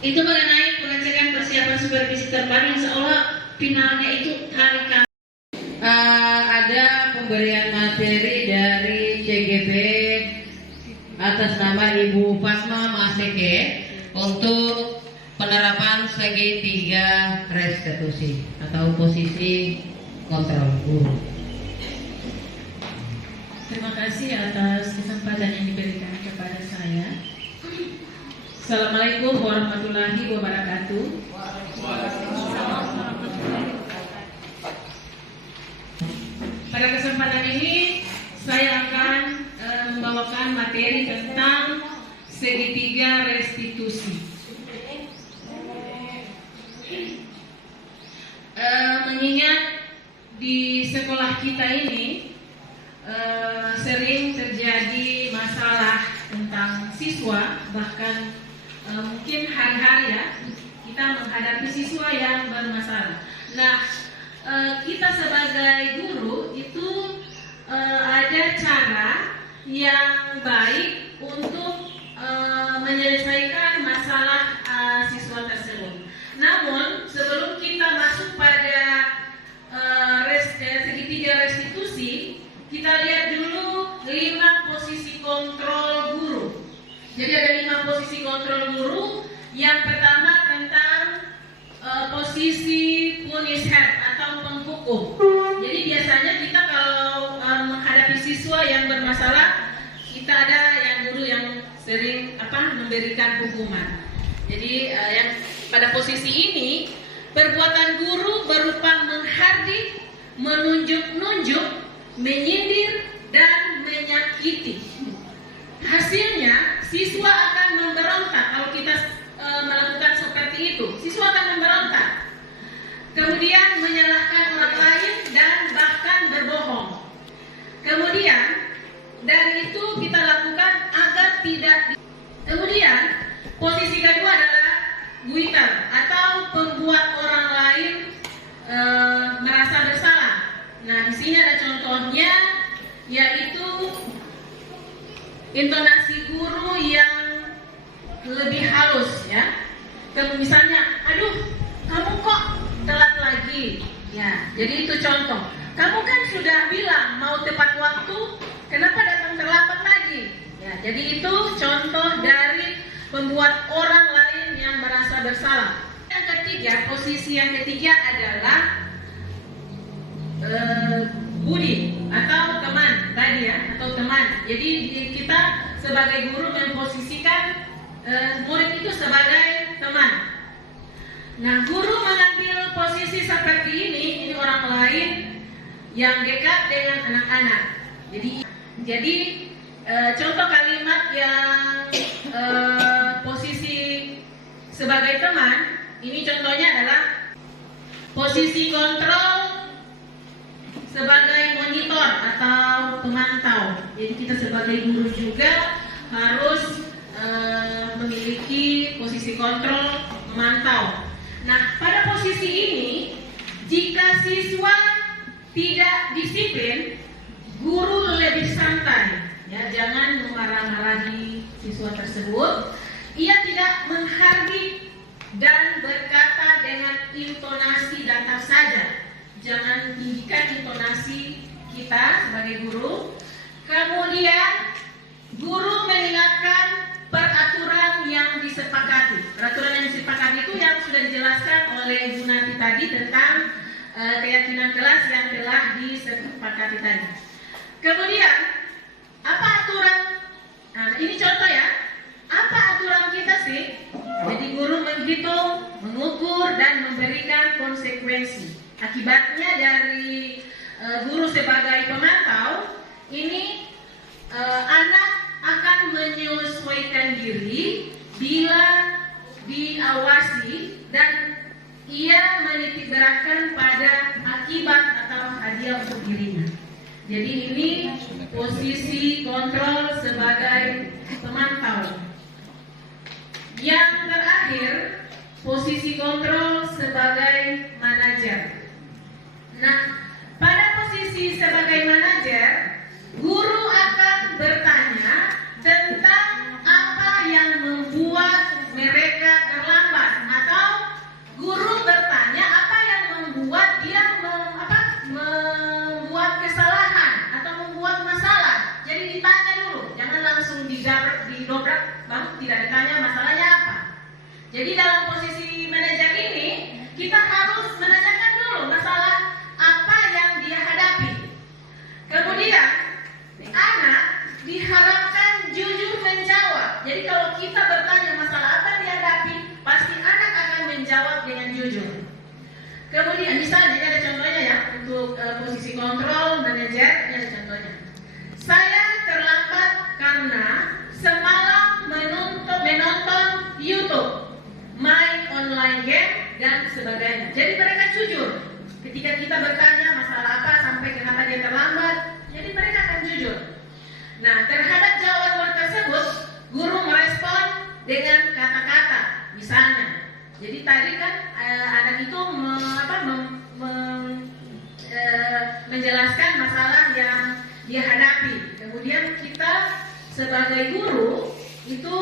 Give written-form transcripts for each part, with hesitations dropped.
Itu mengenai pengecekan persiapan supervisi terpadu, insya Allah finalnya itu hari Kamis. Ada pemberian materi dari CGP atas nama Ibu Fatma Maseke untuk penerapan segitiga restitusi atau posisi kontrol guru. Terima kasih atas kesempatan yang diberikan kepada saya. Assalamualaikum warahmatullahi wabarakatuh. Pada kesempatan ini saya akan membawakan materi tentang segitiga restitusi. Mengingat di sekolah kita ini sering terjadi masalah tentang siswa, bahkan mungkin hari-hari ya kita menghadapi siswa yang bermasalah. Nah, kita sebagai guru itu ada cara yang baik untuk menyelesaikan masalah siswa tersebut. Namun sebelum kita masuk pada segitiga restitusi, kita lihat dulu 5 posisi kontrol guru. Jadi ada 5 posisi kontrol guru. Yang pertama tentang posisi punish head atau penghukum. Jadi biasanya kita kalau menghadapi siswa yang bermasalah, kita ada yang guru yang sering memberikan hukuman. Jadi yang pada posisi ini perbuatan guru berupa menghardik, menunjuk-nunjuk, menyindir dan menyakiti. Hasilnya siswa akan memberontak. Kalau kita melakukan seperti itu, siswa akan memberontak, kemudian menyalahkan orang lain dan bahkan berbohong. Kemudian dari itu kita lakukan agar tidak. Kemudian posisi kedua adalah guiter atau pembuat orang lain merasa bersalah. Nah, di sini ada contohnya, yaitu intonasi guru yang lebih halus ya. Misalnya, aduh, kamu kok telat lagi? Ya, jadi itu contoh. Kamu kan sudah bilang mau tepat waktu, kenapa datang terlambat lagi? Ya, jadi itu contoh dari membuat orang lain yang merasa bersalah. Yang ketiga, posisi yang ketiga adalah budi atau teman tadi ya, atau teman. Jadi kita sebagai guru memposisikan murid itu sebagai teman. Nah, guru mengambil posisi seperti ini orang lain yang dekat dengan anak-anak. Jadi contoh kalimat yang posisi sebagai teman, ini contohnya adalah posisi kontrol sebagai monitor atau pemantau. Jadi kita sebagai guru juga harus memiliki posisi kontrol, memantau. Nah, pada posisi ini, jika siswa tidak disiplin, guru lebih santai. Ya, jangan memarah-marahi siswa tersebut. Ia tidak menghardik dan berkata dengan intonasi datar saja. Jangan tinggikan intonasi kita sebagai guru. Kemudian guru mengingatkan peraturan yang disepakati. Peraturan yang disepakati itu yang sudah dijelaskan oleh Bu Nati tadi tentang keyakinan kelas yang telah disepakati tadi. Kemudian apa aturan? Nah, ini contoh ya. Apa aturan kita sih? Jadi guru menghitung, mengukur dan memberikan konsekuensi. Akibatnya dari guru sebagai pemantau ini anak akan menyesuaikan diri bila diawasi dan ia menitik beratkan pada akibat atau hadiah untuk dirinya. Jadi ini posisi kontrol sebagai pemantau. Yang terakhir, posisi kontrol sebagai manajer. Nah, pada posisi sebagai manajer, guru akan bertanya tentang apa yang membuat mereka terlambat tidak ditanya masalahnya apa. Jadi dalam posisi manajer ini, kita harus menanyakan dulu masalah apa yang dia hadapi. Kemudian, anak diharapkan jujur menjawab. Jadi kalau kita bertanya masalah apa yang dihadapi, pasti anak akan menjawab dengan jujur. Kemudian misalnya ini ada contohnya ya untuk posisi kontrol manajer, ini ada contohnya. Saya terlambat karena semalam menonton YouTube, main online game dan sebagainya. Jadi mereka jujur. Ketika kita bertanya masalah apa sampai kenapa dia terlambat, jadi mereka akan jujur. Nah, terhadap jawaban tersebut, guru merespon dengan kata-kata, misalnya. Jadi tadi kan anak itu menjelaskan masalah yang dia hadapi. Kemudian kita sebagai guru itu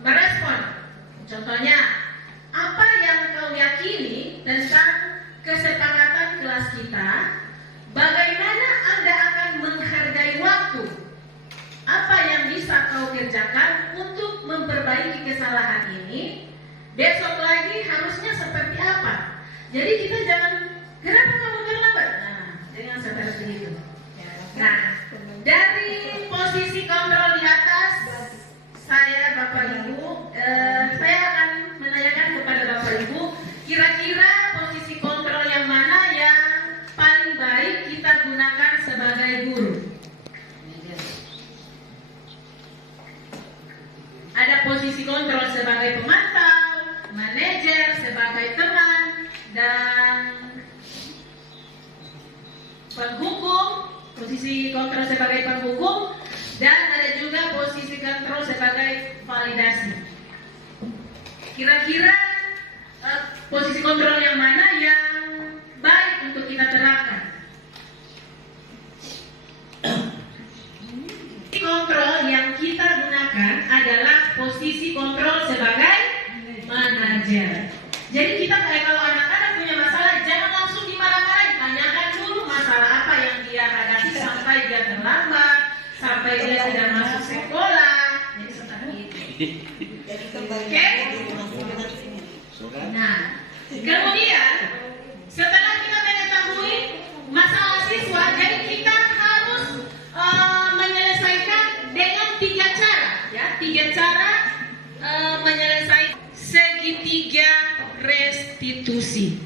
merespon. Contohnya, apa yang kau yakini tentang kesepakatan kelas kita? Bagaimana Anda akan menghargai waktu? Apa yang bisa kau kerjakan untuk memperbaiki kesalahan ini? Besok lagi harusnya seperti apa? Jadi kita jangan, kenapa kamu terlambat? Nah, dengan seperti itu. Nah, dari posisi kontrol di atas, saya Bapak Ibu, saya akan menanyakan kepada Bapak Ibu, kira-kira posisi kontrol yang mana yang paling baik kita gunakan sebagai guru? Ada posisi kontrol sebagai pemantau, manajer sebagai teman, dan penghukum, posisi kontrol sebagai penghukum, dan ada juga posisi kontrol sebagai validasi. Kira-kira posisi kontrol yang mana yang baik untuk kita terapkan? Kontrol yang kita gunakan adalah posisi kontrol sebagai manajer. Jadi kita kalau anak-anak punya masalah, jangan langsung dimarah-marahin, tanyakan dulu masalah apa yang dia hadapi sampai dia terlambat, sampai dia tidak masuk sekolah. Jadi seperti itu. Oke? Nah, kemudian setelah kita mengetahui masalah siswa, jadi kita harus menyelesaikan dengan 3 cara, ya, 3 cara menyelesaikan segitiga restitusi.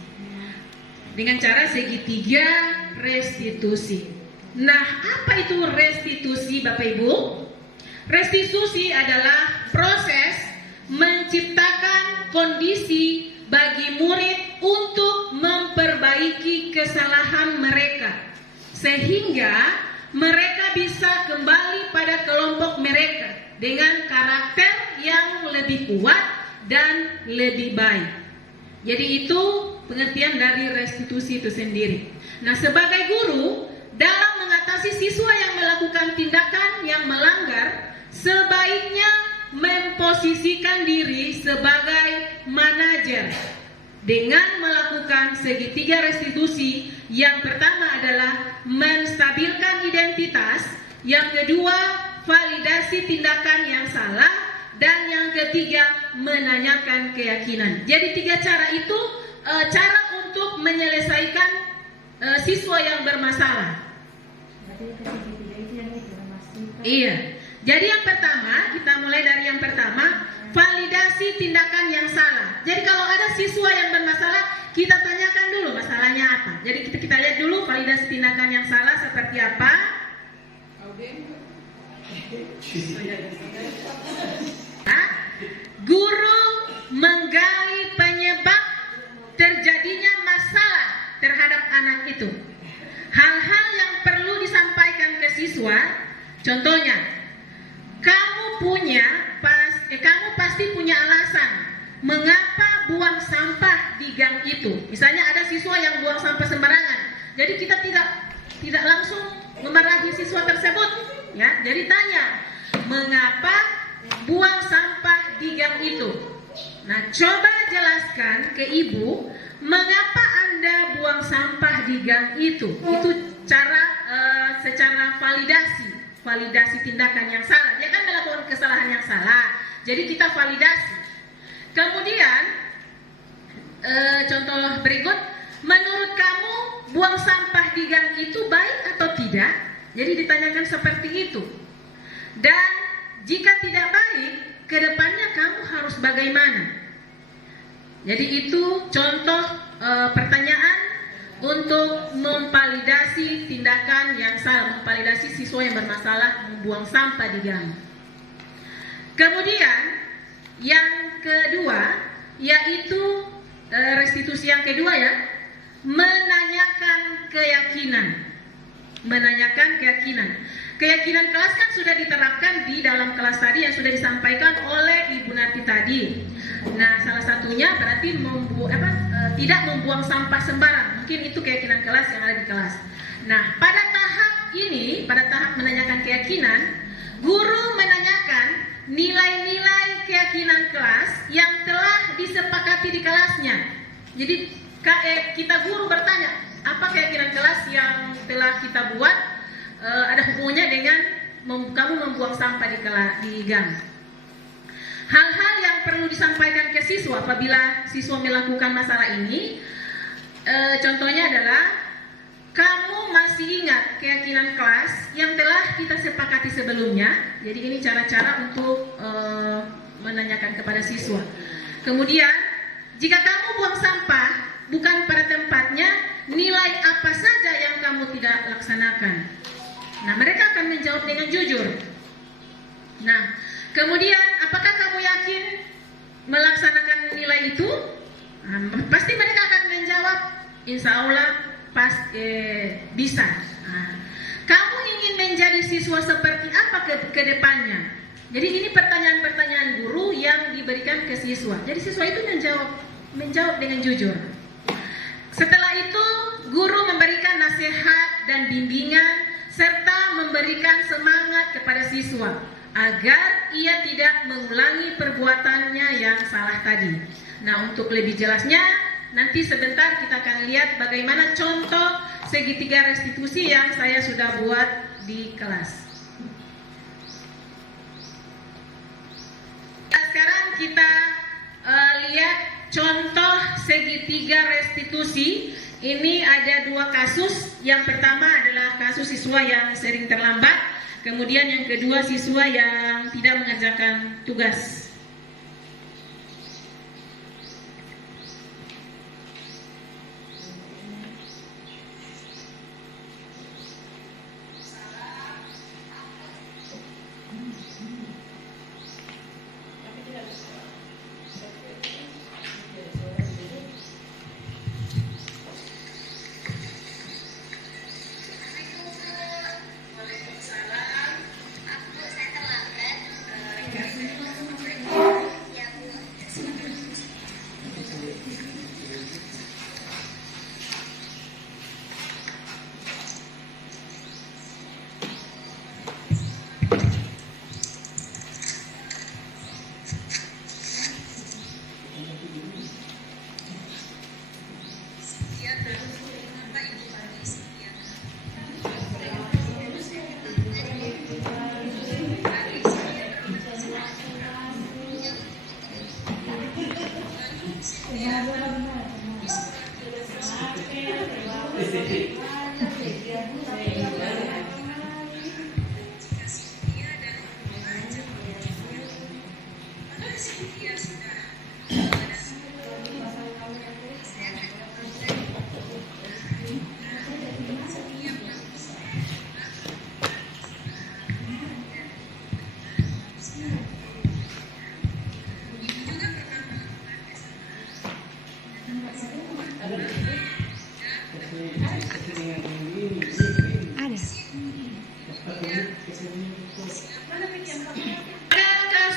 Dengan cara segitiga restitusi. Nah, apa itu restitusi, Bapak Ibu? Restitusi adalah proses menciptakan kondisi bagi murid untuk memperbaiki kesalahan mereka, sehingga mereka bisa kembali pada kelompok mereka dengan karakter yang lebih kuat dan lebih baik. Jadi itu pengertian dari restitusi itu sendiri. Nah, sebagai guru, dalam mengatasi siswa yang melakukan tindakan yang melanggar, sebaiknya memposisikan diri sebagai manajer dengan melakukan segitiga restitusi. Yang pertama adalah menstabilkan identitas, yang kedua validasi tindakan yang salah, dan yang ketiga menanyakan keyakinan. Jadi 3 cara itu cara untuk menyelesaikan siswa yang bermasalah. Iya. Jadi yang pertama, kita mulai dari yang pertama, validasi tindakan yang salah. Jadi kalau ada siswa yang bermasalah, kita tanyakan dulu masalahnya apa. Jadi kita lihat dulu validasi tindakan yang salah seperti apa. Guru menggali penyebab terjadinya masalah terhadap anak itu. Hal-hal yang perlu disampaikan ke siswa, contohnya, kamu pasti punya alasan mengapa buang sampah di gang itu. Misalnya ada siswa yang buang sampah sembarangan. Jadi kita tidak langsung memarahi siswa tersebut, ya. Jadi tanya, mengapa buang sampah di gang itu? Nah, coba jelaskan ke ibu, mengapa Anda buang sampah di gang itu? Itu cara secara validasi tindakan yang salah. Dia kan melakukan kesalahan yang salah. Jadi kita validasi. Kemudian contoh berikut, menurut kamu buang sampah di gang itu baik atau tidak? Jadi ditanyakan seperti itu. Dan jika tidak baik, kedepannya kamu harus bagaimana? Jadi itu contoh pertanyaan untuk memvalidasi tindakan yang salah, memvalidasi siswa yang bermasalah membuang sampah di gang. Kemudian yang kedua yaitu restitusi yang kedua ya, menanyakan keyakinan. Menanyakan keyakinan. Keyakinan kelas kan sudah diterapkan di dalam kelas tadi yang sudah disampaikan oleh Ibu Narti tadi. Nah, salah satunya berarti tidak membuang sampah sembarang. Mungkin itu keyakinan kelas yang ada di kelas. Nah, pada tahap ini, pada tahap menanyakan keyakinan, guru menanyakan nilai-nilai keyakinan kelas yang telah disepakati di kelasnya. Jadi kita guru bertanya, apa keyakinan kelas yang telah kita buat ada hubungannya dengan kamu membuang sampah di gang. Hal-hal yang perlu disampaikan ke siswa apabila siswa melakukan masalah ini, contohnya adalah kamu masih ingat keyakinan kelas yang telah kita sepakati sebelumnya. Jadi ini cara-cara untuk menanyakan kepada siswa. Kemudian, jika kamu buang sampah bukan pada tempatnya, nilai apa saja yang kamu tidak laksanakan? Nah, mereka akan menjawab dengan jujur. Nah, kemudian apakah kamu yakin melaksanakan nilai itu? Nah, pasti mereka akan menjawab, insya Allah bisa. Nah, kamu ingin menjadi siswa seperti apa ke depannya? Jadi ini pertanyaan-pertanyaan guru yang diberikan ke siswa. Jadi siswa itu menjawab dengan jujur. Setelah itu, guru memberikan nasihat dan bimbingan serta memberikan semangat kepada siswa agar ia tidak mengulangi perbuatannya yang salah tadi. Nah, untuk lebih jelasnya, nanti sebentar kita akan lihat bagaimana contoh segitiga restitusi yang saya sudah buat di kelas. Sekarang kita lihat contoh segitiga restitusi. Ini ada dua kasus. Yang pertama adalah kasus siswa yang sering terlambat. Kemudian yang kedua siswa yang tidak mengerjakan tugas.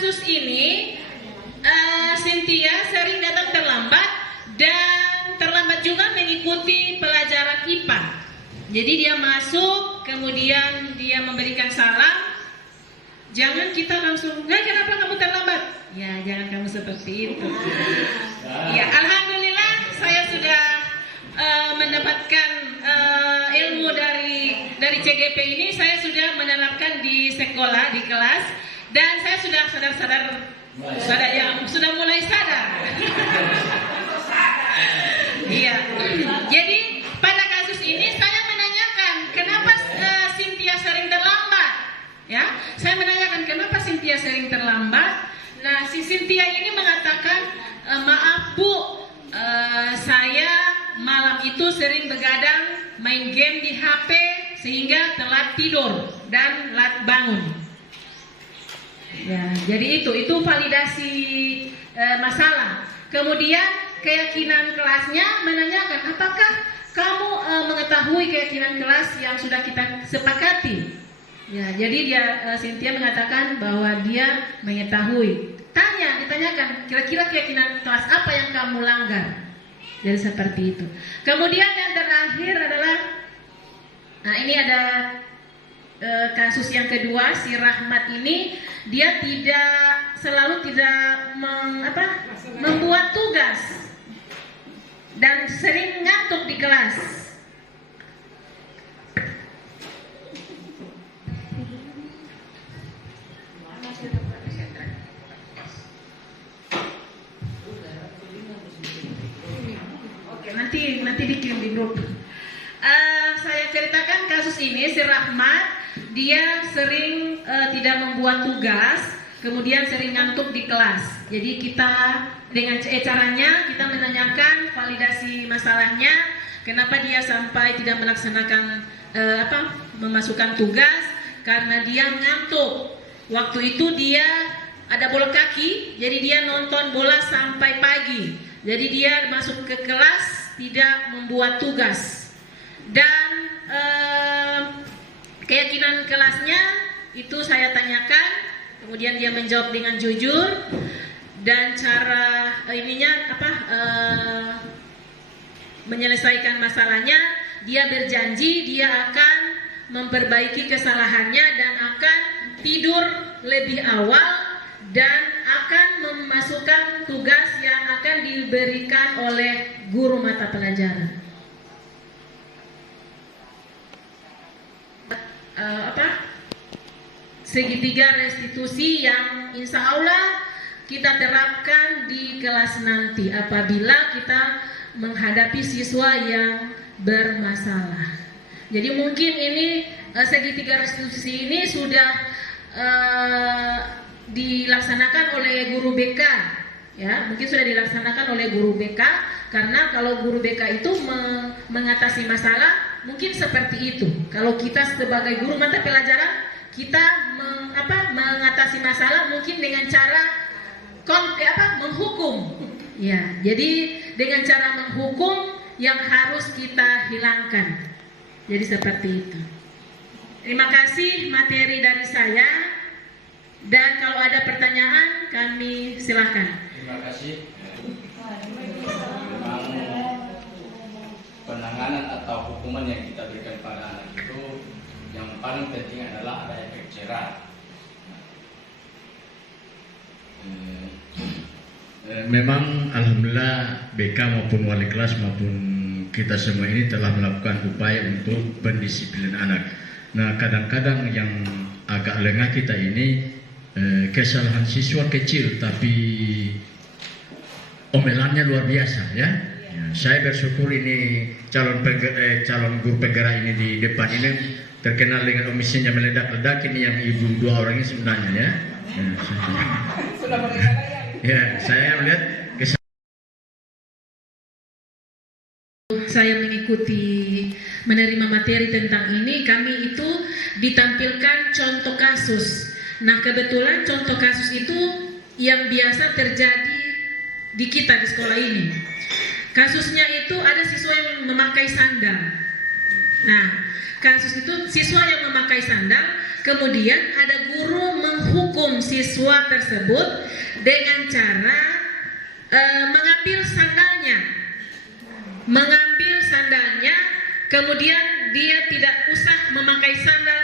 Kasus ini Cynthia sering datang terlambat dan terlambat juga mengikuti pelajaran IPA. Jadi dia masuk, kemudian dia memberikan salam. Jangan kita langsung, "Nah, kenapa kamu terlambat?" Ya, jangan kamu seperti itu. Ya, alhamdulillah saya sudah mendapatkan ilmu dari CGP ini. Saya sudah menerapkan di sekolah, di kelas. Dan saya sudah sudah mulai sadar. Iya. Jadi pada kasus ini saya menanyakan kenapa Cynthia sering terlambat. Ya, saya menanyakan kenapa Cynthia sering terlambat. Nah, si Cynthia ini mengatakan, maaf Bu, saya malam itu sering begadang main game di HP sehingga telat tidur dan telat bangun. Ya, jadi itu validasi masalah. Kemudian keyakinan kelasnya menanyakan, apakah kamu mengetahui keyakinan kelas yang sudah kita sepakati? Ya, jadi Cynthia mengatakan bahwa dia mengetahui. Ditanyakan, kira-kira keyakinan kelas apa yang kamu langgar? Jadi seperti itu. Kemudian yang terakhir adalah, nah ini ada kasus yang kedua, si Rahmat ini dia selalu tidak membuat tugas dan sering ngantuk di kelas. Oke, nanti dikirim di grup. Saya ceritakan kasus ini, si Rahmat dia sering tidak membuat tugas, kemudian sering ngantuk di kelas. Jadi kita dengan caranya kita menanyakan validasi masalahnya, kenapa dia sampai tidak melaksanakan memasukkan tugas, karena dia ngantuk. Waktu itu dia ada bola kaki, jadi dia nonton bola sampai pagi. Jadi dia masuk ke kelas tidak membuat tugas. Dan keyakinan kelasnya itu saya tanyakan, kemudian dia menjawab dengan jujur, dan cara menyelesaikan masalahnya, dia berjanji dia akan memperbaiki kesalahannya dan akan tidur lebih awal dan akan memasukkan tugas yang akan diberikan oleh guru mata pelajaran. Segitiga restitusi yang insya Allah kita terapkan di kelas nanti apabila kita menghadapi siswa yang bermasalah. Jadi mungkin ini segitiga restitusi ini sudah dilaksanakan oleh guru BK, ya mungkin sudah dilaksanakan oleh guru BK, karena kalau guru BK itu mengatasi masalah mungkin seperti itu. Kalau kita sebagai guru mata pelajaran, kita mengatasi masalah mungkin dengan cara menghukum. Ya, jadi dengan cara menghukum yang harus kita hilangkan. Jadi seperti itu. Terima kasih materi dari saya. Dan kalau ada pertanyaan kami silakan. Terima kasih. Penanganan atau hukuman yang kita berikan pada anak itu yang paling penting adalah ada efek jerah. Memang alhamdulillah BK maupun wali kelas maupun kita semua ini telah melakukan upaya untuk pendisiplinan anak. Nah, kadang-kadang yang agak lengah kita ini kesalahan siswa kecil tapi omelannya luar biasa, ya. Saya bersyukur ini calon guru penggerak ini di depan ini terkenal dengan omisinya meledak-ledak, ini yang ibu dua orang ini sebenarnya, ya. Ya, saya melihat saya mengikuti menerima materi tentang ini, kami itu ditampilkan contoh kasus. Nah, kebetulan contoh kasus itu yang biasa terjadi di kita di sekolah ini. Kasusnya itu ada siswa yang memakai sandal. Nah, kasus itu siswa yang memakai sandal, kemudian ada guru menghukum siswa tersebut dengan cara mengambil sandalnya, kemudian dia tidak usah memakai sandal